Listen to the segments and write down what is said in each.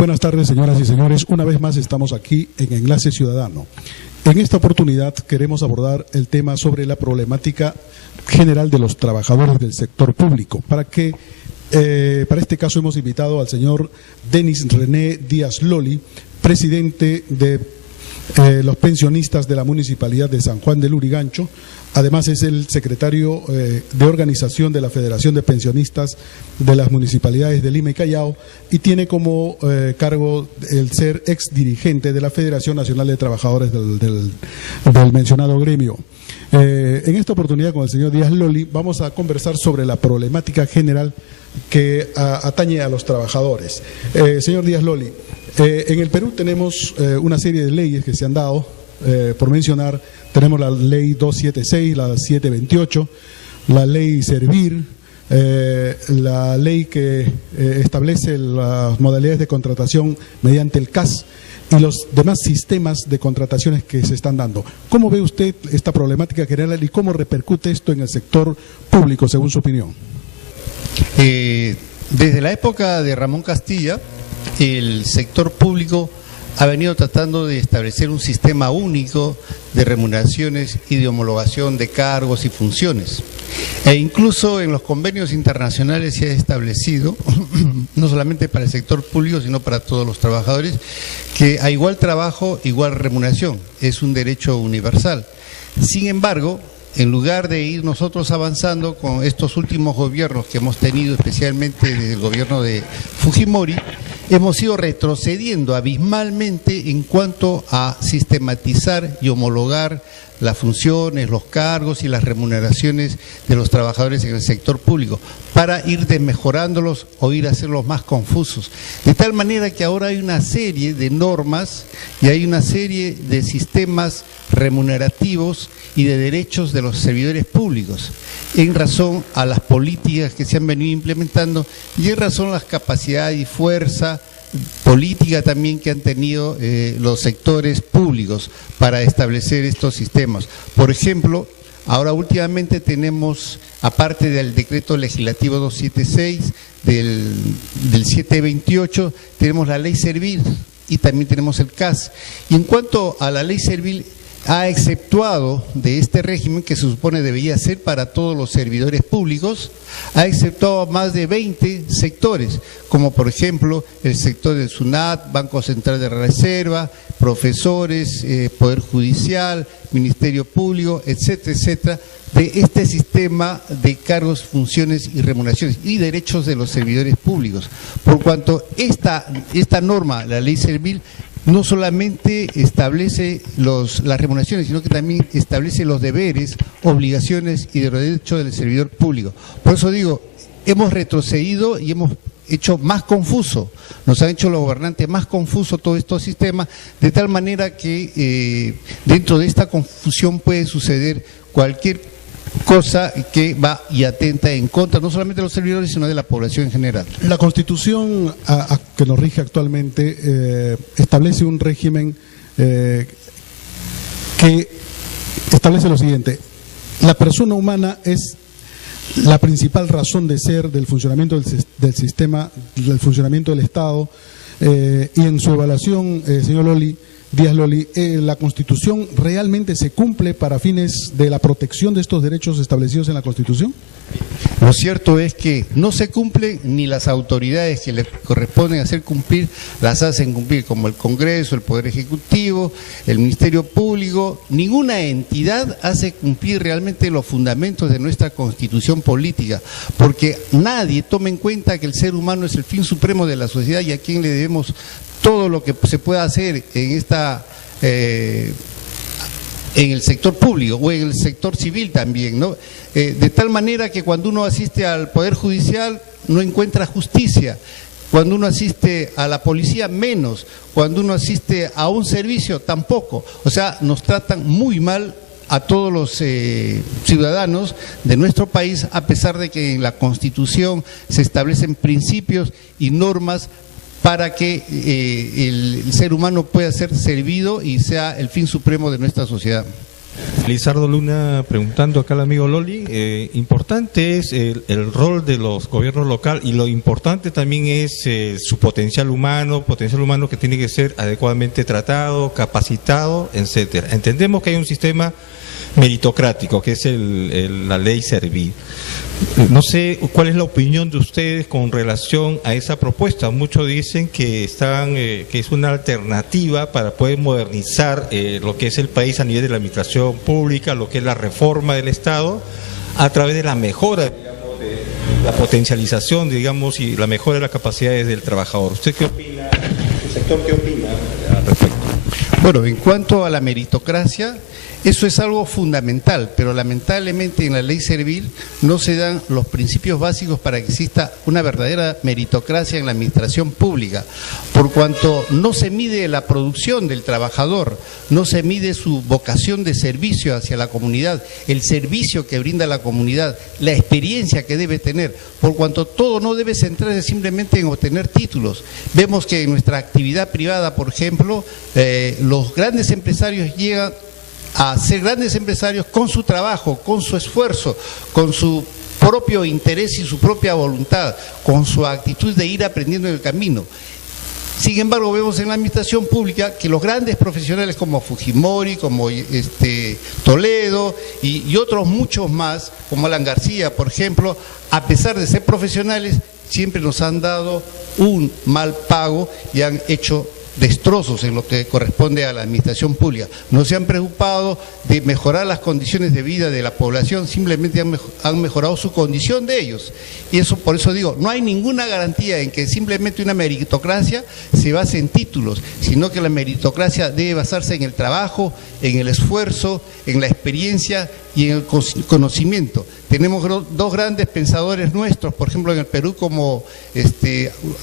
buenas tardes, señoras y señores. Una vez más estamos aquí en Enlace Ciudadano. En esta oportunidad queremos abordar el tema sobre la problemática general de los trabajadores del sector público. Para este caso hemos invitado al señor Denis René Díaz Loli, presidente de los pensionistas de la Municipalidad de San Juan del Lurigancho. Además es el secretario de organización de la Federación de Pensionistas de las Municipalidades de Lima y Callao, y tiene como cargo el ser ex dirigente de la Federación Nacional de Trabajadores del mencionado gremio. En esta oportunidad con el señor Díaz Loli vamos a conversar sobre la problemática general que atañe a los trabajadores. Señor Díaz Loli, en el Perú tenemos una serie de leyes que se han dado, por mencionar, tenemos la ley 276, la 728, la ley Servir, la ley que establece las modalidades de contratación mediante el CAS y los demás sistemas de contrataciones que se están dando. ¿Cómo ve usted esta problemática general y cómo repercute esto en el sector público, según su opinión? Desde la época de Ramón Castilla, el sector público ha venido tratando de establecer un sistema único de remuneraciones y de homologación de cargos y funciones. E incluso en los convenios internacionales se ha establecido, no solamente para el sector público, sino para todos los trabajadores, que a igual trabajo, igual remuneración. Es un derecho universal. Sin embargo, en lugar de ir nosotros avanzando con estos últimos gobiernos que hemos tenido, especialmente desde el gobierno de Fujimori, hemos ido retrocediendo abismalmente en cuanto a sistematizar y homologar las funciones, los cargos y las remuneraciones de los trabajadores en el sector público, para ir desmejorándolos o ir a hacerlos más confusos. De tal manera que ahora hay una serie de normas y hay una serie de sistemas remunerativos y de derechos de los servidores públicos, en razón a las políticas que se han venido implementando y en razón a las capacidades y fuerza política también que han tenido los sectores públicos para establecer estos sistemas. Por ejemplo, ahora últimamente tenemos, aparte del decreto legislativo 276, del 728, tenemos la ley Servil y también tenemos el CAS. Y en cuanto a la ley Servil, ha exceptuado de este régimen, que se supone debería ser para todos los servidores públicos, ha exceptuado a más de 20 sectores, como por ejemplo el sector del SUNAT, Banco Central de Reserva, profesores, Poder Judicial, Ministerio Público, etcétera, etcétera, de este sistema de cargos, funciones y remuneraciones y derechos de los servidores públicos. Por cuanto esta norma, la ley Servil, no solamente establece las remuneraciones, sino que también establece los deberes, obligaciones y derechos del servidor público. Por eso digo, hemos retrocedido y hemos hecho más confuso, nos han hecho los gobernantes más confuso todo estos sistemas, de tal manera que dentro de esta confusión puede suceder cualquier cosa que va y atenta en contra no solamente de los servidores, sino de la población en general. La Constitución que nos rige actualmente establece un régimen que establece lo siguiente: la persona humana es la principal razón de ser del funcionamiento del sistema, del funcionamiento del Estado, y en su evaluación, señor Díaz Loli, ¿la Constitución realmente se cumple para fines de la protección de estos derechos establecidos en la Constitución? Lo cierto es que no se cumplen, ni las autoridades que le corresponden hacer cumplir las hacen cumplir, como el Congreso, el Poder Ejecutivo, el Ministerio Público. Ninguna entidad hace cumplir realmente los fundamentos de nuestra Constitución política, porque nadie toma en cuenta que el ser humano es el fin supremo de la sociedad y a quien le debemos todo lo que se pueda hacer en el sector público o en el sector civil también, ¿no? De tal manera que cuando uno asiste al Poder Judicial no encuentra justicia, cuando uno asiste a la policía menos, cuando uno asiste a un servicio tampoco. O sea, nos tratan muy mal a todos los ciudadanos de nuestro país, a pesar de que en la Constitución se establecen principios y normas para que el ser humano pueda ser servido y sea el fin supremo de nuestra sociedad. Lizardo Luna preguntando acá al amigo Loli, importante es el rol de los gobiernos locales y lo importante también es su potencial humano que tiene que ser adecuadamente tratado, capacitado, etcétera. Entendemos que hay un sistema meritocrático que es la ley Servil. No sé cuál es la opinión de ustedes con relación a esa propuesta. Muchos dicen que es una alternativa para poder modernizar lo que es el país a nivel de la administración pública, lo que es la reforma del Estado, a través de la mejora, digamos, de la potencialización, digamos, y la mejora de las capacidades del trabajador. ¿Usted qué opina? ¿Su sector qué opina al respecto? Bueno, en cuanto a la meritocracia, eso es algo fundamental, pero lamentablemente en la ley Servil no se dan los principios básicos para que exista una verdadera meritocracia en la administración pública, por cuanto no se mide la producción del trabajador, no se mide su vocación de servicio hacia la comunidad, el servicio que brinda la comunidad, la experiencia que debe tener, por cuanto todo no debe centrarse simplemente en obtener títulos. Vemos que en nuestra actividad privada, por ejemplo, los grandes empresarios llegan a ser grandes empresarios con su trabajo, con su esfuerzo, con su propio interés y su propia voluntad, con su actitud de ir aprendiendo en el camino. Sin embargo, vemos en la administración pública que los grandes profesionales como Fujimori, como Toledo y otros muchos más, como Alan García, por ejemplo, a pesar de ser profesionales, siempre nos han dado un mal pago y han hecho destrozos en lo que corresponde a la administración pública. No se han preocupado de mejorar las condiciones de vida de la población, simplemente han mejorado su condición de ellos. Y eso, por eso digo, no hay ninguna garantía en que simplemente una meritocracia se base en títulos, sino que la meritocracia debe basarse en el trabajo, en el esfuerzo, en la experiencia y en el conocimiento. Tenemos dos grandes pensadores nuestros, por ejemplo en el Perú, como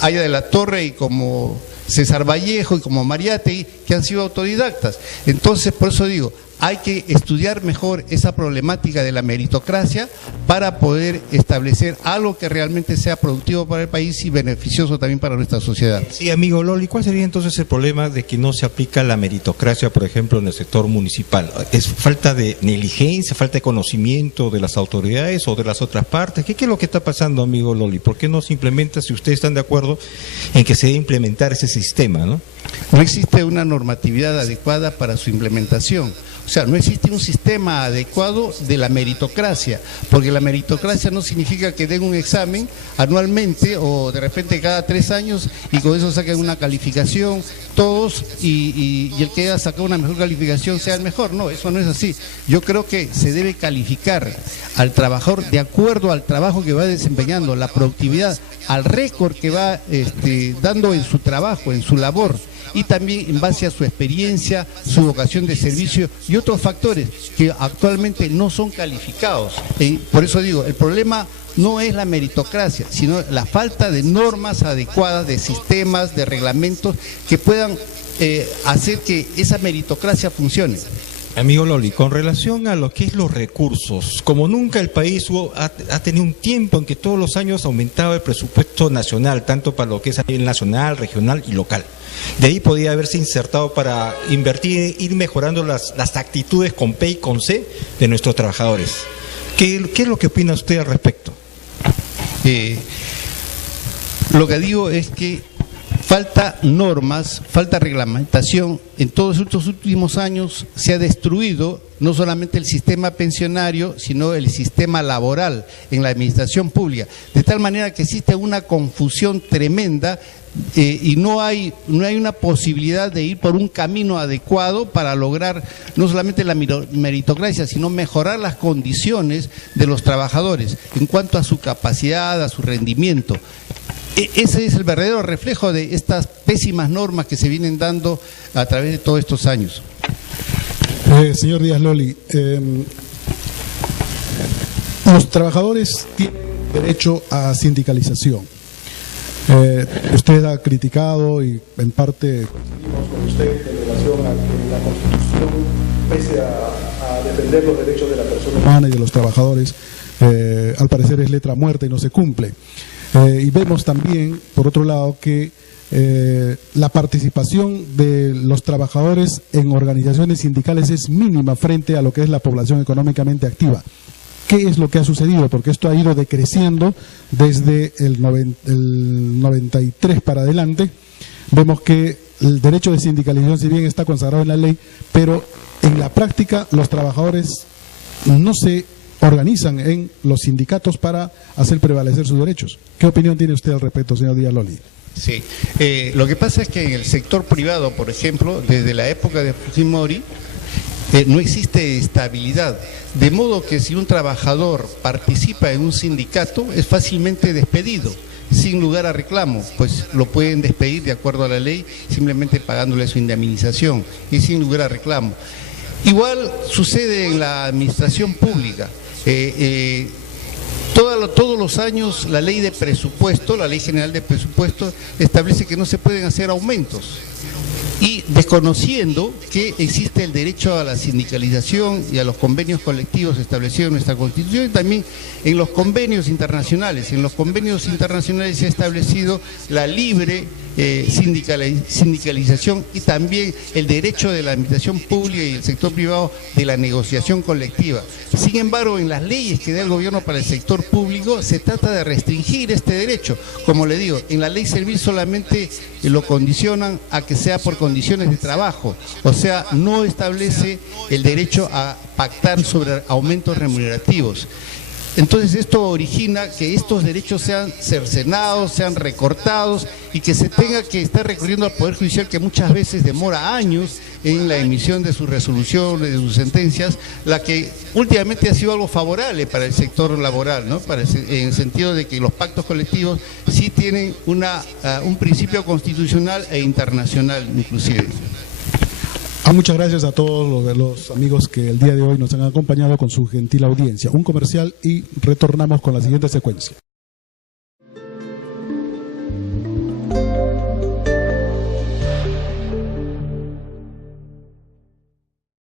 Aya de la Torre y como César Vallejo y como Mariátegui, que han sido autodidactas. Entonces, por eso digo, hay que estudiar mejor esa problemática de la meritocracia para poder establecer algo que realmente sea productivo para el país y beneficioso también para nuestra sociedad. Sí, amigo Loli, ¿cuál sería entonces el problema de que no se aplica la meritocracia, por ejemplo, en el sector municipal? ¿Es falta de negligencia, falta de conocimiento de las autoridades o de las otras partes? ¿Qué es lo que está pasando, amigo Loli? ¿Por qué no se implementa, si ustedes están de acuerdo en que se debe implementar ese sistema, ¿no? No existe una normatividad adecuada para su implementación. O sea, no existe un sistema adecuado de la meritocracia, porque la meritocracia no significa que den un examen anualmente o de repente cada 3 años y con eso saquen una calificación todos y el que haya sacado una mejor calificación sea el mejor. No, eso no es así. Yo creo que se debe calificar al trabajador de acuerdo al trabajo que va desempeñando, la productividad, al récord que va dando en su trabajo, en su labor, y también en base a su experiencia, su vocación de servicio y otros factores que actualmente no son calificados. Por eso digo, el problema no es la meritocracia, sino la falta de normas adecuadas, de sistemas, de reglamentos que puedan hacer que esa meritocracia funcione. Amigo Loli, con relación a lo que es los recursos, como nunca el país ha tenido un tiempo en que todos los años aumentaba el presupuesto nacional, tanto para lo que es a nivel nacional, regional y local. De ahí podía haberse insertado para invertir, ir mejorando las actitudes con P y con C de nuestros trabajadores. ¿Qué es lo que opina usted al respecto? Lo que digo es que falta normas, falta reglamentación. En todos estos últimos años se ha destruido no solamente el sistema pensionario, sino el sistema laboral en la administración pública, de tal manera que existe una confusión tremenda y no hay una posibilidad de ir por un camino adecuado para lograr no solamente la meritocracia, sino mejorar las condiciones de los trabajadores en cuanto a su capacidad, a su rendimiento. Ese es el verdadero reflejo de estas pésimas normas que se vienen dando a través de todos estos años. Señor Díaz Loli, los trabajadores tienen derecho a sindicalización. Usted ha criticado y en parte coincidimos con usted en relación a que la Constitución, pese a defender los derechos de la persona humana y de los trabajadores, al parecer es letra muerta y no se cumple. Y vemos también, por otro lado, que la participación de los trabajadores en organizaciones sindicales es mínima frente a lo que es la población económicamente activa. ¿Qué es lo que ha sucedido? Porque esto ha ido decreciendo desde el 93 para adelante. Vemos que el derecho de sindicalización, si bien está consagrado en la ley, pero en la práctica los trabajadores no se organizan en los sindicatos para hacer prevalecer sus derechos. ¿Qué opinión tiene usted al respecto, señor Díaz Loli? Sí, lo que pasa es que en el sector privado, por ejemplo, desde la época de Fujimori, no existe estabilidad, de modo que si un trabajador participa en un sindicato es fácilmente despedido, sin lugar a reclamo, pues lo pueden despedir de acuerdo a la ley, simplemente pagándole su indemnización y sin lugar a reclamo. Igual sucede en la administración pública. Todos los años la ley de presupuesto, la ley general de presupuesto, establece que no se pueden hacer aumentos. Y desconociendo que existe el derecho a la sindicalización y a los convenios colectivos establecidos en nuestra Constitución y también en los convenios internacionales. En los convenios internacionales se ha establecido la libre sindicalización y también el derecho de la administración pública y el sector privado de la negociación colectiva. Sin embargo, en las leyes que da el gobierno para el sector público se trata de restringir este derecho. Como le digo, en la ley servil solamente lo condicionan a que sea por condiciones de trabajo, o sea, no establece el derecho a pactar sobre aumentos remunerativos. Entonces esto origina que estos derechos sean cercenados, sean recortados y que se tenga que estar recurriendo al Poder Judicial, que muchas veces demora años en la emisión de sus resoluciones, de sus sentencias, la que últimamente ha sido algo favorable para el sector laboral, ¿no? En el sentido de que los pactos colectivos sí tienen un principio constitucional e internacional inclusive. Muchas gracias a todos los amigos que el día de hoy nos han acompañado con su gentil audiencia. Un comercial y retornamos con la siguiente secuencia.